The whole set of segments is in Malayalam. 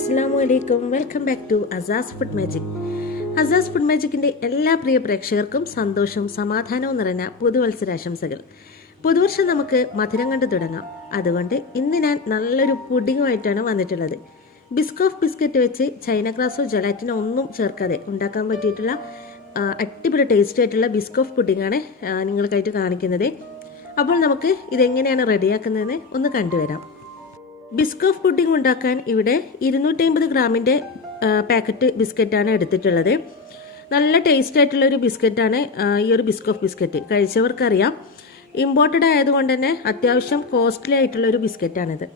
അസ്സാം വലൈക്കും welcome back to Asas food magic. Asas food മാജിക്കിന്റെ എല്ലാ പ്രിയ പ്രേക്ഷകർക്കും സന്തോഷവും സമാധാനവും നിറഞ്ഞ പുതുവത്സരാശംസകൾ. പുതുവർഷം നമുക്ക് മധുരം കണ്ട് തുടങ്ങാം. അതുകൊണ്ട് ഇന്ന് ഞാൻ നല്ലൊരു പുഡിങ്ങുമായിട്ടാണ് വന്നിട്ടുള്ളത്. ബിസ്കോഫ് ബിസ്ക്കറ്റ് വെച്ച് ചൈന ഗ്രാസോ ജലാറ്റിനോ ഒന്നും ചേർക്കാതെ ഉണ്ടാക്കാൻ പറ്റിയിട്ടുള്ള അടിപൊളി ടേസ്റ്റി ആയിട്ടുള്ള ബിസ്കോഫ് പുഡിങ്ങാണ് നിങ്ങൾക്കായിട്ട് കാണിക്കുന്നത്. അപ്പോൾ നമുക്ക് ഇതെങ്ങനെയാണ് റെഡിയാക്കുന്നതെന്ന് ഒന്ന് കണ്ടുവരാം. ബിസ്കോഫ് പുഡിംഗ് ഉണ്ടാക്കാൻ ഇവിടെ ഇരുന്നൂറ്റി അമ്പത് ഗ്രാമിന്റെ പാക്കറ്റ് ബിസ്ക്കറ്റാണ് എടുത്തിട്ടുള്ളത്. നല്ല ടേസ്റ്റ് ആയിട്ടുള്ള ഒരു ബിസ്ക്കറ്റാണ് ഈ ഒരു ബിസ്കോഫ് ബിസ്ക്കറ്റ്. കഴിച്ചവർക്കറിയാം. ഇമ്പോർട്ടഡ് ആയതുകൊണ്ട് തന്നെ അത്യാവശ്യം കോസ്റ്റ്ലി ആയിട്ടുള്ള ഒരു ബിസ്ക്കറ്റാണിത്.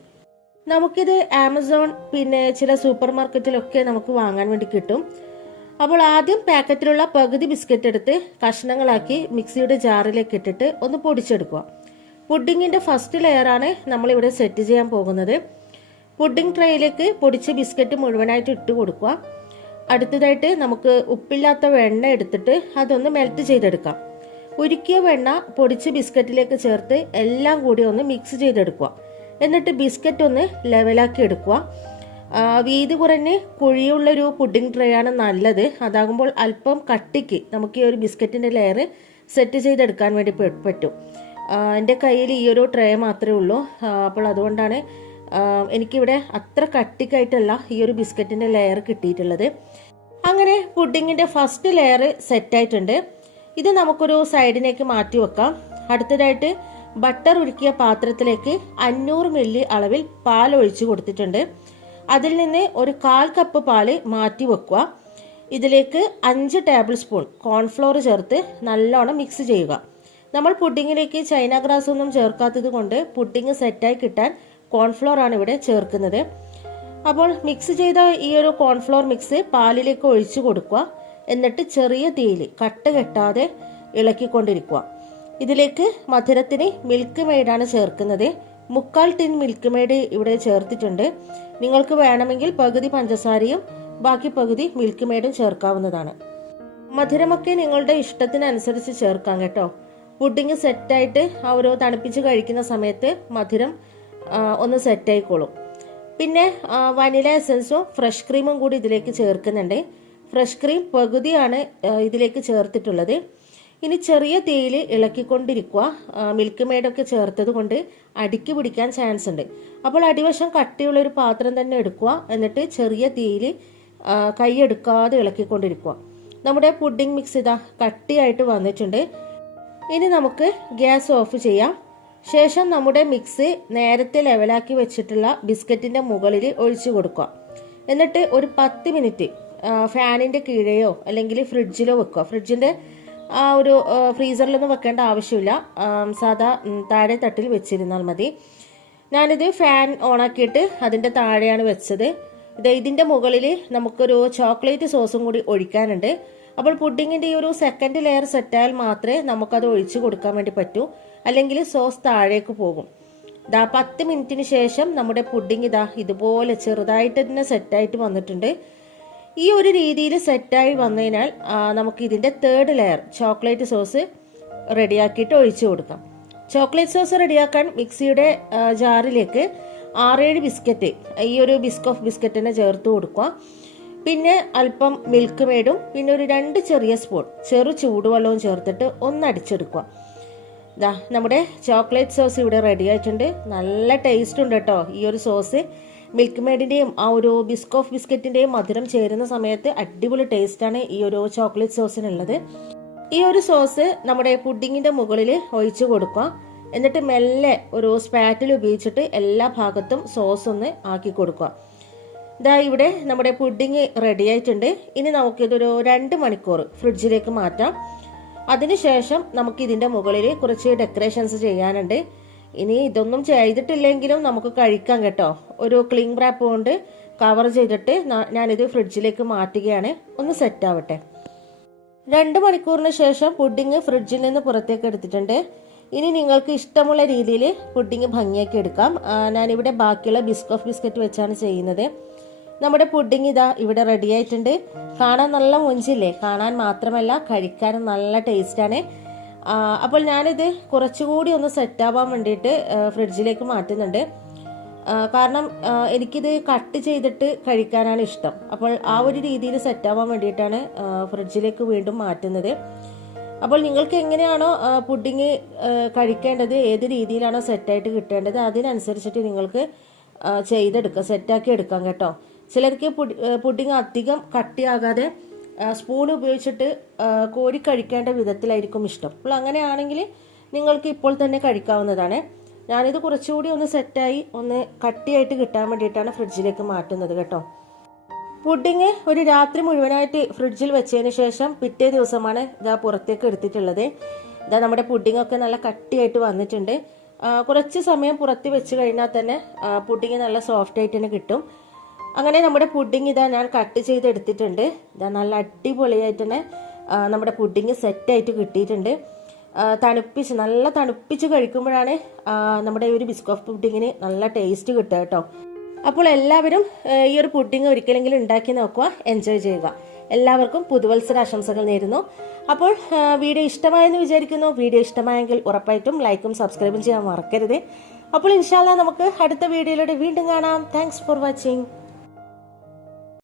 നമുക്കിത് ആമസോൺ പിന്നെ ചില സൂപ്പർ മാർക്കറ്റിലൊക്കെ നമുക്ക് വാങ്ങാൻ വേണ്ടി കിട്ടും. അപ്പോൾ ആദ്യം പാക്കറ്റിലുള്ള പകുതി ബിസ്ക്കറ്റ് എടുത്ത് കഷ്ണങ്ങളാക്കി മിക്സിയുടെ ജാറിലേക്ക് ഇട്ടിട്ട് ഒന്ന് പൊടിച്ചെടുക്കുക. പുഡിങ്ങിന്റെ ഫസ്റ്റ് ലെയറാണ് നമ്മളിവിടെ സെറ്റ് ചെയ്യാൻ പോകുന്നത്. പുഡിംഗ് ട്രേയിലേക്ക് പൊടിച്ച ബിസ്ക്കറ്റ് മുഴുവനായിട്ട് ഇട്ട് കൊടുക്കുക. അടുത്തതായിട്ട് നമുക്ക് ഉപ്പില്ലാത്ത വെണ്ണ എടുത്തിട്ട് അതൊന്ന് മെൽറ്റ് ചെയ്തെടുക്കാം. ഉരുക്കിയ വെണ്ണ പൊടിച്ച ബിസ്ക്കറ്റിലേക്ക് ചേർത്ത് എല്ലാം കൂടി ഒന്ന് മിക്സ് ചെയ്തെടുക്കുക. എന്നിട്ട് ബിസ്ക്കറ്റ് ഒന്ന് ലെവലാക്കി എടുക്കുക. വീതി കുറഞ്ഞ് കുഴിയുള്ളൊരു പുഡിംഗ് ട്രേ ആണ് നല്ലത്. അതാകുമ്പോൾ അല്പം കട്ടിക്ക് നമുക്ക് ഈ ഒരു ബിസ്ക്കറ്റിന്റെ ലെയർ സെറ്റ് ചെയ്തെടുക്കാൻ വേണ്ടി പറ്റും. എന്റെ കയ്യിൽ ഈ ഒരു ട്രേ മാത്രമേ ഉള്ളൂ. അപ്പോൾ അതുകൊണ്ടാണ് എനിക്കിവിടെ അത്ര കട്ടിക്കായിട്ടല്ല ഈ ഒരു ബിസ്ക്കറ്റിന്റെ ലെയർ കിട്ടിയിട്ടുള്ളത്. അങ്ങനെ പുഡിങ്ങിന്റെ ഫസ്റ്റ് ലെയർ സെറ്റായിട്ടുണ്ട് ഇത് നമുക്കൊരു സൈഡിലേക്ക് മാറ്റി വെക്കാം. അടുത്തതായിട്ട് ബട്ടർ ഉരുക്കിയ പാത്രത്തിലേക്ക് അഞ്ഞൂറ് മില്ലി അളവിൽ പാൽ ഒഴിച്ചു കൊടുത്തിട്ടുണ്ട്. അതിൽ നിന്ന് ഒരു കാൽ കപ്പ് പാൽ മാറ്റി വെക്കുക. ഇതിലേക്ക് അഞ്ച് ടേബിൾ സ്പൂൺ കോൺഫ്ലോർ ചേർത്ത് നല്ലോണം മിക്സ് ചെയ്യുക. നമ്മൾ പുഡിങ്ങിലേക്ക് ചൈന ഗ്രാസ് ഒന്നും ചേർക്കാത്തത് കൊണ്ട് പുഡിങ് സെറ്റായി കിട്ടാൻ കോൺഫ്ലോർ ആണ് ഇവിടെ ചേർക്കുന്നത്. അപ്പോൾ മിക്സ് ചെയ്ത ഈ ഒരു കോൺഫ്ലോർ മിക്സ് പാലിലേക്ക് ഒഴിച്ചു കൊടുക്കുക. എന്നിട്ട് ചെറിയ തീയിൽ കട്ട് കെട്ടാതെ ഇളക്കിക്കൊണ്ടിരിക്കുക. ഇതിലേക്ക് മധുരത്തിന് മിൽക്ക് മെയ്ഡാണ് ചേർക്കുന്നത്. മുക്കാൽ ടിൻ മിൽക്ക് മെയ്ഡ് ഇവിടെ ചേർത്തിട്ടുണ്ട്. നിങ്ങൾക്ക് വേണമെങ്കിൽ പകുതി പഞ്ചസാരയും ബാക്കി പകുതി മിൽക്ക് മെയ്ഡും ചേർക്കാവുന്നതാണ്. മധുരമൊക്കെ നിങ്ങളുടെ ഇഷ്ടത്തിനനുസരിച്ച് ചേർക്കാം കേട്ടോ. പുഡിങ് സെറ്റായിട്ട് ആ ഒരു തണുപ്പിച്ച് കഴിക്കുന്ന സമയത്ത് മധുരം ഒന്ന് സെറ്റായിക്കോളും. പിന്നെ വനില എസൻസും ഫ്രഷ് ക്രീമും കൂടി ഇതിലേക്ക് ചേർക്കുന്നുണ്ട്. ഫ്രഷ് ക്രീം പകുതിയാണ് ഇതിലേക്ക് ചേർത്തിട്ടുള്ളത്. ഇനി ചെറിയ തീയിൽ ഇളക്കിക്കൊണ്ടിരിക്കുക. മിൽക്ക് മെയ്ഡൊക്കെ ചേർത്തത് കൊണ്ട് അടിക്ക് പിടിക്കാൻ ചാൻസ് ഉണ്ട്. അപ്പോൾ അടിവശം കട്ടിയുള്ള ഒരു പാത്രം തന്നെ എടുക്കുക. എന്നിട്ട് ചെറിയ തീയിൽ കൈ എടുക്കാതെ ഇളക്കിക്കൊണ്ടിരിക്കുക. നമ്മുടെ പുഡിംഗ് മിക്സ് ഇതാ കട്ടിയായിട്ട് വന്നിട്ടുണ്ട്. ഇനി നമുക്ക് ഗ്യാസ് ഓഫ് ചെയ്യാം. ശേഷം നമ്മുടെ മിക്സ് നേരത്തെ ലെവലാക്കി വെച്ചിട്ടുള്ള ബിസ്ക്കറ്റിന്റെ മുകളിൽ ഒഴിച്ചു കൊടുക്കുക. എന്നിട്ട് ഒരു പത്ത് മിനിറ്റ് ഫാനിന്റെ കീഴെയോ അല്ലെങ്കിൽ ഫ്രിഡ്ജിലോ വെക്കുക. ഫ്രിഡ്ജിന്റെ ആ ഒരു ഫ്രീസറിലൊന്നും വെക്കേണ്ട ആവശ്യമില്ല. സാധാ താഴെ തട്ടിൽ വെച്ചിരുന്നാൽ മതി. ഞാനിത് ഫാൻ ഓണാക്കിയിട്ട് അതിന്റെ താഴെയാണ് വെച്ചത്. ഇത് ഇതിന്റെ മുകളിൽ നമുക്കൊരു ചോക്ലേറ്റ് സോസും കൂടി ഒഴിക്കാനുണ്ട്. അപ്പോൾ പുഡിങ്ങിന്റെ ഈ ഒരു സെക്കൻഡ് ലെയർ സെറ്റായാൽ മാത്രമേ നമുക്കത് ഒഴിച്ചു കൊടുക്കാൻ വേണ്ടി പറ്റൂ. അല്ലെങ്കിൽ സോസ് താഴേക്ക് പോകും. ഇതാ പത്ത് മിനിറ്റിന് ശേഷം നമ്മുടെ പുഡിംഗ് ഇതാ ഇതുപോലെ ചെറുതായിട്ട് തന്നെ സെറ്റായിട്ട് വന്നിട്ടുണ്ട്. ഈ ഒരു രീതിയിൽ സെറ്റായി വന്നതിനാൽ നമുക്ക് ഇതിന്റെ തേർഡ് ലെയർ ചോക്ലേറ്റ് സോസ് റെഡിയാക്കിയിട്ട് ഒഴിച്ചു കൊടുക്കാം. ചോക്ലേറ്റ് സോസ് റെഡിയാക്കാൻ മിക്സിയുടെ ജാറിലേക്ക് ആറേഴ് ബിസ്ക്കറ്റ് ഈ ഒരു ബിസ്കോഫ് ബിസ്ക്കറ്റിനെ ചേർത്ത് കൊടുക്കുക. പിന്നെ അല്പം മിൽക്ക് മേടും പിന്നെ ഒരു രണ്ട് ചെറിയ സ്പൂൺ ചെറു ചൂടുവെള്ളവും ചേർത്തിട്ട് ഒന്ന് അടിച്ചെടുക്കുക. ദാ നമ്മുടെ ചോക്ലേറ്റ് സോസ് ഇവിടെ റെഡി ആയിട്ടുണ്ട്. നല്ല ടേസ്റ്റ് ഉണ്ട് കേട്ടോ ഈ ഒരു സോസ് മിൽക്ക് മെയ്ഡിന്റെയും ആ ഒരു ബിസ്കോഫ് ബിസ്ക്കറ്റിന്റെയും മധുരം ചേരുന്ന സമയത്ത് അടിപൊളി ടേസ്റ്റാണ് ഈ ഒരു ചോക്ലേറ്റ് സോസിനുള്ളത് ഈ ഒരു സോസ് നമ്മുടെ പുഡിങ്ങിന്റെ മുകളിൽ ഒഴിച്ചു കൊടുക്കുക. എന്നിട്ട് മെല്ലെ ഒരു സ്പാറ്റിൽ ഉപയോഗിച്ചിട്ട് എല്ലാ ഭാഗത്തും സോസ് ഒന്ന് ആക്കി കൊടുക്കുക. ഇതാ ഇവിടെ നമ്മുടെ പുഡിങ് റെഡി ആയിട്ടുണ്ട്. ഇനി നമുക്കിതൊരു രണ്ട് മണിക്കൂർ ഫ്രിഡ്ജിലേക്ക് മാറ്റാം. അതിനുശേഷം നമുക്ക് ഇതിന്റെ മുകളിൽ കുറച്ച് ഡെക്കറേഷൻസ് ചെയ്യാനുണ്ട്. ഇനി ഇതൊന്നും ചെയ്തിട്ടില്ലെങ്കിലും നമുക്ക് കഴിക്കാം കേട്ടോ. ഒരു ക്ലിംഗ് റാപ്പ് കൊണ്ട് കവർ ചെയ്തിട്ട് ഞാനിത് ഫ്രിഡ്ജിലേക്ക് മാറ്റുകയാണ്. ഒന്ന് സെറ്റ് ആവട്ടെ. രണ്ട് മണിക്കൂറിന് ശേഷം പുഡിങ് ഫ്രിഡ്ജിൽ നിന്ന് പുറത്തേക്ക് എടുത്തിട്ടുണ്ട്. ഇനി നിങ്ങൾക്ക് ഇഷ്ടമുള്ള രീതിയിൽ പുഡിങ് ഭംഗിയാക്കി എടുക്കാം. ഞാനിവിടെ ബാക്കിയുള്ള ബിസ്കോഫ് ബിസ്ക്കറ്റ് വെച്ചാണ് ചെയ്യുന്നത്. നമ്മുടെ പുഡിങ് ഇതാ ഇവിടെ റെഡി ആയിട്ടുണ്ട്. കാണാൻ നല്ല മുഞ്ചില്ലേ? കാണാൻ മാത്രമല്ല കഴിക്കാനും നല്ല ടേസ്റ്റാണ് അപ്പോൾ ഞാനിത് കുറച്ചുകൂടി ഒന്ന് സെറ്റാവാൻ വേണ്ടിയിട്ട് ഫ്രിഡ്ജിലേക്ക് മാറ്റുന്നുണ്ട്. കാരണം എനിക്കിത് കട്ട് ചെയ്തിട്ട് കഴിക്കാനാണ് ഇഷ്ടം. അപ്പോൾ ആ ഒരു രീതിയിൽ സെറ്റാവാൻ വേണ്ടിയിട്ടാണ് ഫ്രിഡ്ജിലേക്ക് വീണ്ടും മാറ്റുന്നത്. അപ്പോൾ നിങ്ങൾക്ക് എങ്ങനെയാണോ പുഡിങ് കഴിക്കേണ്ടത് ഏത് രീതിയിലാണോ സെറ്റായിട്ട് കിട്ടേണ്ടത് അതിനനുസരിച്ചിട്ട് നിങ്ങൾക്ക് ചെയ്തെടുക്കാം സെറ്റാക്കി എടുക്കാം കേട്ടോ. ചിലർക്ക് പുഡി- പുഡിങ് അധികം കട്ടിയാകാതെ സ്പൂൺ ഉപയോഗിച്ചിട്ട് കോരി കഴിക്കേണ്ട വിധത്തിലായിരിക്കും ഇഷ്ടം. അപ്പോൾ അങ്ങനെയാണെങ്കിൽ നിങ്ങൾക്ക് ഇപ്പോൾ തന്നെ കഴിക്കാവുന്നതാണ്. ഞാനിത് കുറച്ചുകൂടി ഒന്ന് സെറ്റായി ഒന്ന് കട്ടിയായിട്ട് കിട്ടാൻ വേണ്ടിയിട്ടാണ് ഫ്രിഡ്ജിലേക്ക് മാറ്റുന്നത് കേട്ടോ. പുഡിങ് ഒരു രാത്രി മുഴുവനായിട്ട് ഫ്രിഡ്ജിൽ വെച്ചതിന് ശേഷം പിറ്റേ ദിവസമാണ് ഇതാ പുറത്തേക്ക് എടുത്തിട്ടുള്ളത്. ഇതാ നമ്മുടെ പുഡിംഗ് ഒക്കെ നല്ല കട്ടിയായിട്ട് വന്നിട്ടുണ്ട്. കുറച്ച് സമയം പുറത്ത് വെച്ച് കഴിഞ്ഞാൽ തന്നെ പുഡിങ് നല്ല സോഫ്റ്റ് ആയിട്ട് തന്നെ കിട്ടും. അങ്ങനെ നമ്മുടെ പുഡിങ് ഇതാ ഞാൻ കട്ട് ചെയ്തെടുത്തിട്ടുണ്ട് ഇതാ നല്ല അടിപൊളിയായിട്ട് തന്നെ നമ്മുടെ പുഡിങ് സെറ്റായിട്ട് കിട്ടിയിട്ടുണ്ട്. തണുപ്പിച്ച് നല്ല തണുപ്പിച്ച് കഴിക്കുമ്പോഴാണ് നമ്മുടെ ഈ ഒരു ബിസ്കോഫ് പുഡിങ്ങിന് നല്ല ടേസ്റ്റ് കിട്ടുക കേട്ടോ. അപ്പോൾ എല്ലാവരും ഈ ഒരു പുഡിംഗ് ഒരിക്കലെങ്കിലും ഉണ്ടാക്കി നോക്കുക എൻജോയ് ചെയ്യുക. എല്ലാവർക്കും പുതുവത്സര ആശംസകൾ നേരുന്നു. അപ്പോൾ വീഡിയോ ഇഷ്ടമായെന്ന് വിചാരിക്കുന്നു. വീഡിയോ ഇഷ്ടമായെങ്കിൽ ഉറപ്പായിട്ടും ലൈക്കും സബ്സ്ക്രൈബും ചെയ്യാൻ മറക്കരുത്. അപ്പോൾ ഇൻഷാല്ല നമുക്ക് അടുത്ത വീഡിയോയിലൂടെ വീണ്ടും കാണാം. Thanks for watching